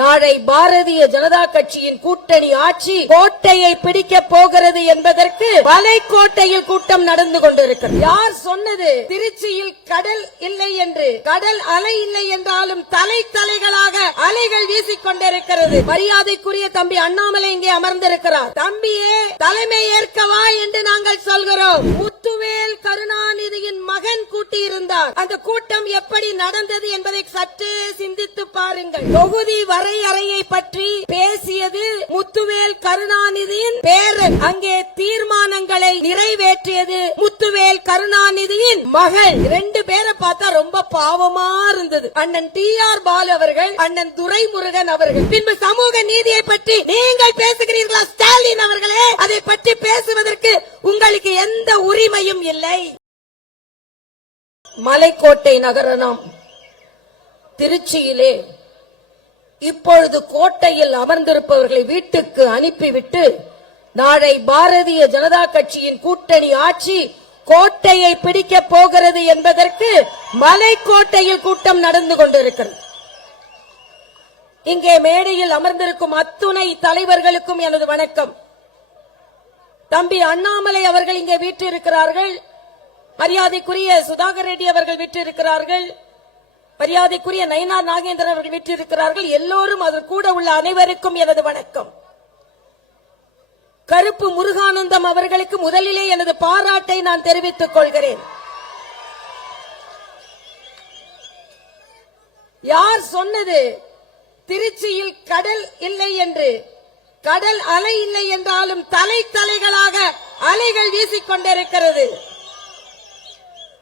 நாளை பாரதிய ஜனதா கட்சியின் கூட்டணி ஆட்சி கோட்டையை பிடிக்க போகிறது என்பதற்கு வலைக்கோட்டையில் கூட்டம் நடந்து கொண்டிருக்கிறது. யார் சொன்னது? திருச்சியில் கடல் இல்லை என்று. கடல் அலை இல்லை என்றாலும் தலை தலைகளாக அலைகள் வீசிக்கொண்டிருக்கிறது மரியாதைக்குரிய தம்பி அண்ணாமலை இங்கே அமர்ந்திருக்கிறார். தம்பியே தலைமை ஏற்கவா என்று நாங்கள் சொல்கிறோம். முத்துவேல் கருணாநிதியின் மகன் கூட்டியிருந்தார். அந்த கூட்டம் எப்படி நடந்தது என்பதை சற்றே சிந்தித்து பாருங்கள். தொகுதி வரையறையை பற்றி பேசியது முத்துவேல் கருணாநிதியின் பேரன். அங்கே தீர்மானங்களை நிறைவேற்றியது முத்துவேல் கருணாநிதியின் மகள். ரெண்டு பேரை பார்த்தா ரொம்ப பாவமா இருந்தது. அண்ணன் டி ஆர் பால் அவர்கள் அண்ணன் துரைமுருகன் அவர்கள். பின்பு சமூக நீதியை பற்றி நீங்கள் பேசுகிறீர்களா ஸ்டாலின் அவர்களே? அதை பற்றி பேசுவதற்கு உங்களுக்கு எந்த உரிமையும் இல்லை. மலைக்கோட்டை நகரம் திருச்சியிலே இப்பொழுது கோட்டையில் அமர்ந்திருப்பவர்களை வீட்டுக்கு அனுப்பிவிட்டு நாளை பாரதிய ஜனதா கட்சியின் கூட்டணி ஆட்சி கோட்டையை பிடிக்க போகிறது என்பதற்கு மலைக்கோட்டையில் கூட்டம் நடந்து கொண்டிருக்கிறது. இங்கே மேடையில் அமர்ந்திருக்கும் அத்துணை தலைவர்களுக்கும் எனது வணக்கம். தம்பி அண்ணாமலை அவர்கள் இங்கே வீற்றிருக்கிறார்கள். மரியாதைக்குரிய சுதாகர் ரெட்டி அவர்கள் வீற்றிருக்கிறார்கள். மரியாதைக்குரிய நயினார் நாகேந்திரன் அவர்கள் வீற்றிருக்கிறார்கள். எல்லோரும் அதற்கூட கூட உள்ள அனைவருக்கும் எனது வணக்கம். கருப்பு முருகானந்தம் அவர்களுக்கு முதலிலே எனது பாராட்டை நான் தெரிவித்துக் கொள்கிறேன். யார் சொன்னது திருச்சியில் கடல் இல்லை என்று? கடல் அலை இல்லை என்றாலும் தலை தலைகளாக அலைகள் வீசிக்கொண்டிருக்கிறது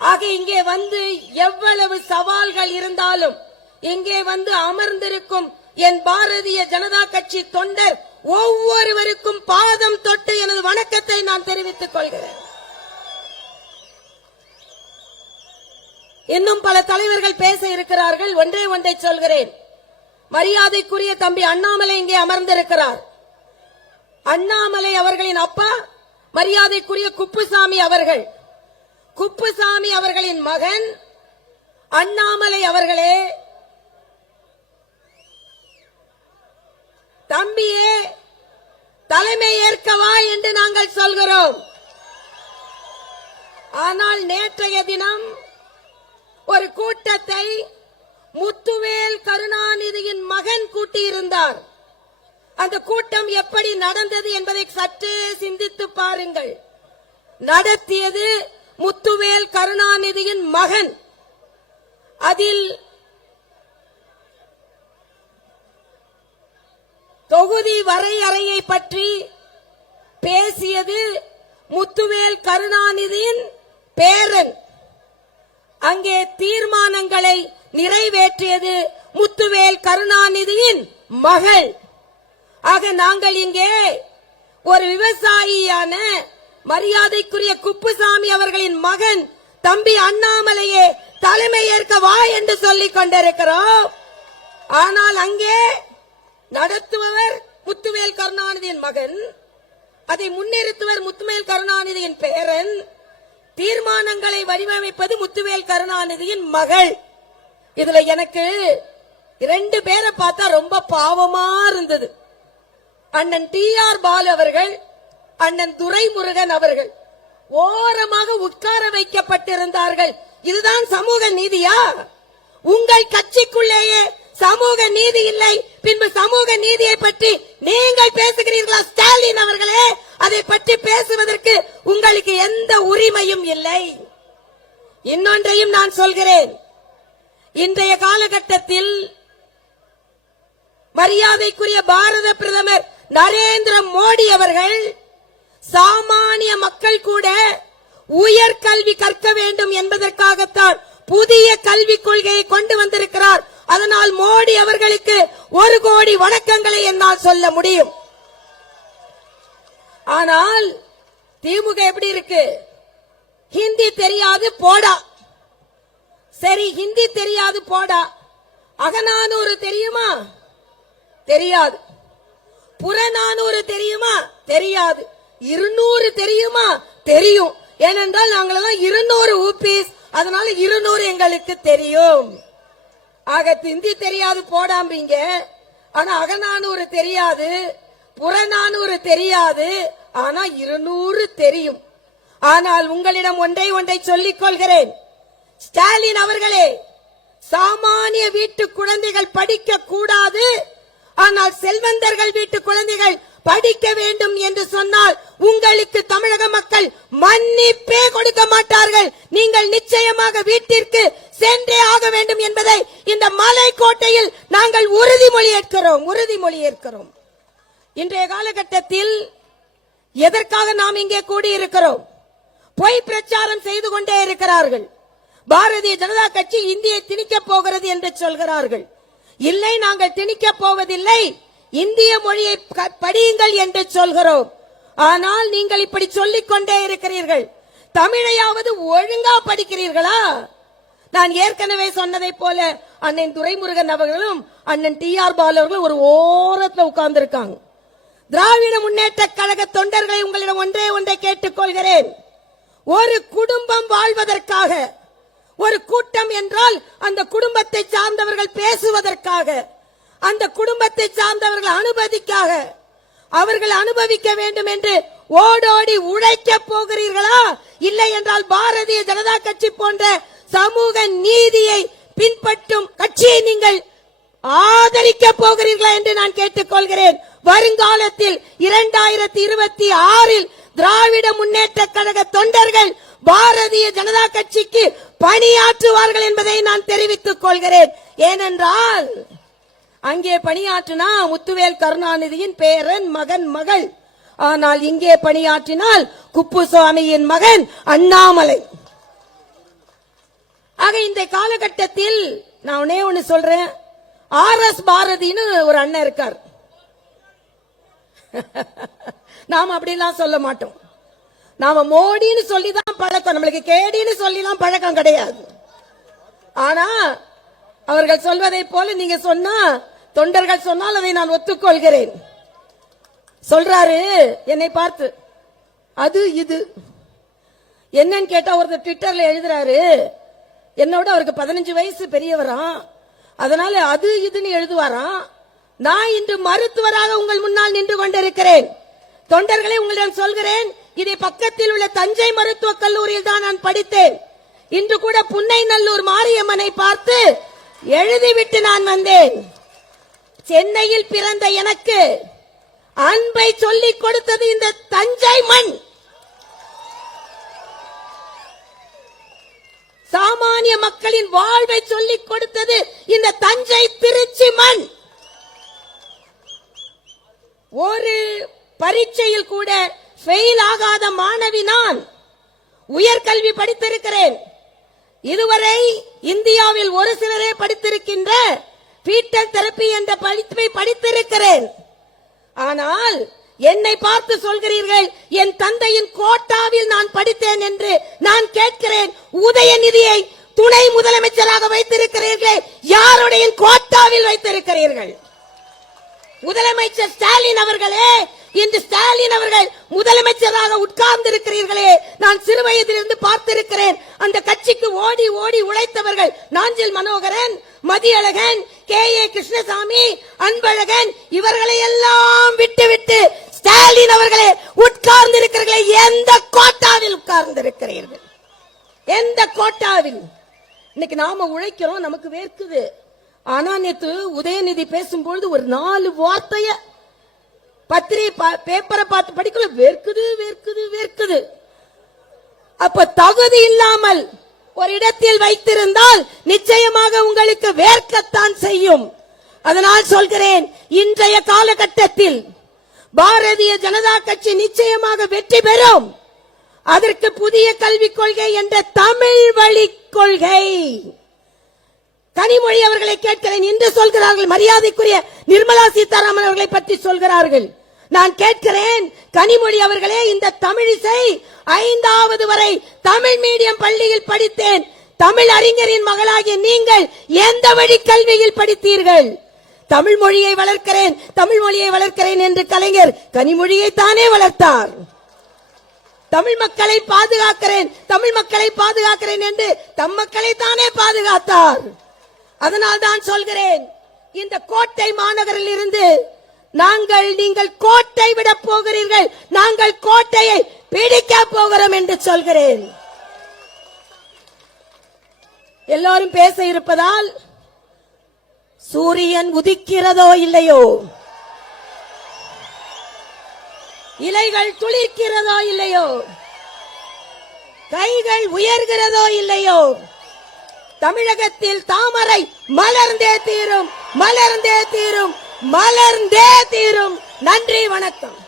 ஆக இங்கே வந்து எவ்வளவு சவால்கள் இருந்தாலும் இங்கே வந்து அமர்ந்திருக்கும் என் பாரதிய ஜனதா கட்சி தொண்டர் ஒவ்வொருவருக்கும் பாதம் தொட்டு எனது வணக்கத்தை நான் தெரிவித்துக் கொள்கிறேன். இன்னும் பல தலைவர்கள் பேச இருக்கிறார்கள். ஒன்றே ஒன்றை சொல்கிறேன். மரியாதைக்குரிய தம்பி அண்ணாமலை இங்கே அமர்ந்திருக்கிறார். அண்ணாமலை அவர்களின் அப்பா மரியாதைக்குரிய குப்புசாமி அவர்கள். குப்புசாமி அவர்களின் மகன் அண்ணாமலை அவர்களே தம்பியே தலைமை ஏற்கவா என்று நாங்கள் சொல்கிறோம். ஆனால் நேற்றைய தினம் ஒரு கூட்டத்தை முத்துவேல் கருணாநிதியின் மகன் கூட்டியிருந்தார். அந்த கூட்டம் எப்படி நடந்தது என்பதை சற்றே சிந்தித்து பாருங்கள். நடத்தியது முத்துவேல் கருணாநிதியின் மகன். அதில் தொகுதி வரையறையை பற்றி பேசியது முத்துவேல் கருணாநிதியின் பேரன். அங்கே தீர்மானங்களை நிறைவேற்றியது முத்துவேல் கருணாநிதியின் மகள். ஆக நாங்கள் இங்கே ஒரு விவசாயியான மரியாதைக்குரிய குப்புசாமி அவர்களின் மகன் தம்பி அண்ணாமலையே தலைமை ஏற்க வா என்று சொல்லிக் கொண்டிருக்கிறோம். ஆனால் அங்கே நடத்துபவர் முத்துவேல் கருணாநிதியின் மகன். அதை முன்னிறுத்துவர் முத்துவேல் கருணாநிதியின் பேரன். தீர்மானங்களை வடிவமைப்பது முத்துவேல் கருணாநிதியின் மகள். இதுல எனக்கு இரண்டு பேரை பார்த்தா ரொம்ப பாவமா இருந்தது. அண்ணன் டி ஆர் பாலு அவர்கள் அண்ணன் துரைமுருகன் அவர்கள் ஓரமாக உட்கார வைக்கப்பட்டிருந்தார்கள். இதுதான் சமூக நீதியா? உங்கள் கட்சிக்குள்ளேயே சமூக நீதி இல்லை பின்பு சமூக நீதியை பற்றி நீங்கள் பேசுகிறீர்களா ஸ்டாலின் அவர்களே? அதை பற்றி பேசுவதற்கு உங்களுக்கு எந்த உரிமையும் இல்லை. இன்னொன்றையும் நான் சொல்கிறேன். இன்றைய காலகட்டத்தில் மரியாதைக்குரிய பாரத பிரதமர் நரேந்திர மோடி அவர்கள் சாமானிய மக்கள் கூட உயர் கல்வி கற்க வேண்டும் என்பதற்காகத்தான் புதிய கல்விக் கொள்கையை கொண்டு வந்திருக்கிறார். அதனால் மோடி அவர்களுக்கு ஒரு கோடி வணக்கங்களை என்னால் சொல்ல முடியும். ஆனால் திமுக எப்படி இருக்கு? ஹிந்தி தெரியாது போடா. சரி ஹிந்தி தெரியாது போடா. அகநானூறு தெரியுமா? தெரியாது. புறநானூறு தெரியுமா? தெரியாது. இருநூறு தெரியுமா? தெரியும். ஏனென்றால் நாங்களெல்லாம் இருநூறு ஊபிஸ் அதனால இருநூறு எங்களுக்கு தெரியும். ஆக திந்தி தெரியாது போடாம்பீங்க. ஆனா அகநானூறு தெரியாது புறநானூறு தெரியாது ஆனா இருநூறு தெரியும். ஆனால் உங்களிடம் ஒன்றை ஒன்றை சொல்லிக் கொள்கிறேன். ஸ்டாலின் அவர்களே சாமானிய வீட்டு குழந்தைகள் படிக்க கூடாது. ஆனால் செல்வந்தர்கள் வீட்டு குழந்தைகள் படிக்க வேண்டும் என்று சொன்னால் உங்களுக்கு தமிழக மக்கள் மன்னிப்பே கொடுக்க மாட்டார்கள். நீங்கள் நிச்சயமாக வீட்டிற்கு சென்றே ஆக வேண்டும் என்பதை இந்த மலைக்கோட்டையில் நாங்கள் உறுதிமொழி ஏற்கிறோம் உறுதிமொழி ஏற்கிறோம். இன்றைய காலகட்டத்தில் எதற்காக நாம் இங்கே கூடியிருக்கிறோம்? பொய் பிரச்சாரம் செய்து கொண்டே இருக்கிறார்கள். பாரதிய ஜனதா கட்சி இந்தியை திணிக்கப் போகிறது என்று சொல்கிறார்கள். இல்லை நாங்கள் திணிக்கப் போவதில்லை. இந்திய மொழியை படியுங்கள் என்று சொல்கிறோம். ஆனால் நீங்கள் இப்படி சொல்லிக் கொண்டே இருக்கிறீர்கள். தமிழையாவது ஒழுங்கா படிக்கிறீர்களா? நான் ஏற்கனவே சொன்னதை போல அண்ணன் துரைமுருகன் அவர்களும் அண்ணன் டி ஆர் பாலு அவர்களும் ஒரு ஓரத்தில் உட்கார்ந்து இருக்காங்க திராவிட முன்னேற்ற கழக தொண்டர்களை உங்களிடம் ஒன்றே ஒன்றை கேட்டுக்கொள்கிறேன். ஒரு குடும்பம் வாழ்வதற்காக ஒரு கூட்டம் என்றால் அந்த குடும்பத்தை சார்ந்தவர்கள் பேசுவதற்காக அந்த குடும்பத்தை சார்ந்தவர்கள் அனுமதிக்காக அவர்கள் அனுபவிக்க வேண்டும் என்று ஓடோடி உழைக்க போகிறீர்களா? இல்லை என்றால் பாரதிய ஜனதா கட்சி போன்ற சமூக நீதியை பின்பற்றும் கட்சியை நீங்கள் ஆதரிக்க போகிறீர்களா என்று நான் கேட்டுக்கொள்கிறேன். வருங்காலத்தில் இரண்டாயிரத்தி இருபத்தி ஆறில் திராவிட முன்னேற்ற கழக தொண்டர்கள் பாரதிய ஜனதா கட்சிக்கு பணியாற்றுவார்கள் என்பதை நான் தெரிவித்துக் கொள்கிறேன். ஏனென்றால் அங்கே பணியாற்றினா முத்துவேல் கருணாநிதியின் பேரன் மகன் மகள். ஆனால் இங்கே பணியாற்றினால் குப்புசுவாமியின் மகன் அண்ணாமலை. ஆக இந்த காலகட்டத்தில் நான் உன்னே ஒண்ணு சொல்றேன். ஆர் எஸ் பாரதின்னு ஒரு அண்ணன் இருக்கார். நாம் அப்படிலாம் சொல்ல மாட்டோம். நாம மோடின்னு சொல்லி தான் பழக்கம். நம்மளுக்கு கேடின்னு சொல்லிலாம் பழக்கம் கிடையாது. ஆனா அவர்கள் சொல்வதை போல நீங்க சொன்னா தொண்டர்கள் சொன்னால் அதை நான் ஒத்துக்கொள்கிறேன். சொல்றாரு என்னை பார்த்து அது இது. என்னன்னு கேட்டா ஒருத்தர் ட்விட்டர்ல எழுதுறாரு என்னோட அவருக்கு பதினஞ்சு வயசு பெரியவராம். அதனால அது இதுன்னு எழுதுவாராம். நான் இன்று மருத்துவராக உங்கள் முன்னால் நின்று கொண்டிருக்கிறேன். தொண்டர்களை உங்களிடம் சொல்கிறேன் இதை பக்கத்தில் உள்ள தஞ்சை மருத்துவக் கல்லூரியில் தான் நான் படித்தேன். இன்று கூட புன்னை நல்லூர் மாரியம்மனை பார்த்து எழுதிவிட்டு நான் வந்தேன். சென்னையில் பிறந்த எனக்கு அன்பை சொல்லிக் கொடுத்தது இந்த தஞ்சை மண். சாமானிய மக்களின் வாழ்வை சொல்லிக் கொடுத்தது இந்த தஞ்சை திருச்சி மண். ஒரு பரீட்சையில் கூட ஃபெயில் ஆகாத மாணவி நான் உயர்கல்வி படித்திருக்கிறேன். இதுவரை இந்தியாவில் ஒரு சிலரே படித்திருக்கின்ற பீட்டர் தெரப்பி என்ற படிப்பை படித்திருக்கிறேன். ஆனால் என்னை பார்த்து சொல்கிறீர்கள் என் தந்தையின் கோட்டாவில் நான் படித்தேன் என்று நான் கேட்கிறேன். உதயநிதியை துணை முதலமைச்சராக வைத்திருக்கிறீர்களே யாருடைய கோட்டாவில் வைத்திருக்கிறீர்கள்? முதலமைச்சர் ஸ்டாலின் அவர்களே இன்று ஸ்டாலின் அவர்கள் முதலமைச்சராக உட்கார்ந்து இருக்கிறீர்களே நான் சிறு வயதிலிருந்து பார்த்திருக்கிறேன். அந்த கட்சிக்கு ஓடி ஓடி உழைத்தவர்கள் நாஞ்சில் மனோகரன் மதியழகன் கே. ஏ. கிருஷ்ணசாமி அன்பழகன் இவர்களை எல்லாம் விட்டுவிட்டு ஸ்டாலின் அவர்களே உட்கார்ந்து இருக்கிறீர்களே எந்த கோட்டாவில் உட்கார்ந்து இருக்கிறீர்கள் எந்த கோட்டாவில்? இன்னைக்கு நாம உழைக்கிறோம் நமக்கு வேர்க்குது. ஆனா நேத்து உதயநிதி பேசும்பொழுது ஒரு நாலு வார்த்தைய பத்திரிகை பா- பேப்பரை பார்த்து படிக்கல. வேர்க்குது வேர்க்குது வேர்க்குது. அப்ப தகுதி இல்லாமல் ஒரு இடத்தில் வைத்திருந்தால் நிச்சயமாக உங்களுக்கு வேர்க்கத்தான் செய்யும். அதனால் சொல்கிறேன் இன்றைய காலகட்டத்தில் பாரதிய ஜனதா கட்சி நிச்சயமாக வெற்றி பெறும். அதற்கு புதிய கல்விக் கொள்கை என்ற தமிழ் வழி கொள்கை. கனிமொழி அவர்களை கேட்கிறேன் என்று சொல்கிறார்கள் மரியாதைக்குரிய நிர்மலா சீதாராமன் அவர்களை பற்றி சொல்கிறார்கள். நான் கேட்கிறேன் கனிமொழி அவர்களே இந்த தமிழிசை ஐந்தாவது வரை தமிழ் மீடியம் பள்ளியில் படித்தேன். தமிழ் அறிஞரின் மகளாகிய நீங்கள் எந்த வழி கல்வியில் படித்தீர்கள்? தமிழ் மொழியை வளர்க்கிறேன் தமிழ் மொழியை வளர்க்கிறேன் என்று கலைஞர் கனிமொழியை தானே வளர்த்தார். தமிழ் மக்களை பாதுகாக்கிறேன் தமிழ் மக்களை பாதுகாக்கிறேன் என்று தம் மக்களை தானே பாதுகாத்தார். அதனால் தான் சொல்கிறேன் இந்த கோட்டை மாநகரில் இருந்து நாங்கள் நீங்கள் கோட்டை விட போகிறீர்கள். நாங்கள் கோட்டையை பிடிக்க போகிறோம் என்று சொல்கிறேன். எல்லோரும் பேச இருப்பதால் சூரியன் உதிக்கிறதோ இல்லையோ? இலைகள் துளிர்க்கிறதோ இல்லையோ? கைகள் உயர்கிறதோ இல்லையோ? தமிழகத்தில் தாமரை மலர்ந்தே தீரும் மலர்ந்தே தீரும். மலர்ந்தே தீரும். நன்றி வணக்கம்.